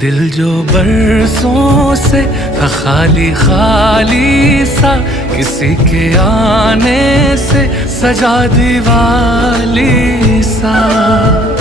दिल जो बरसों से था खाली खाली सा, किसी के आने से सजा दिवाली सा।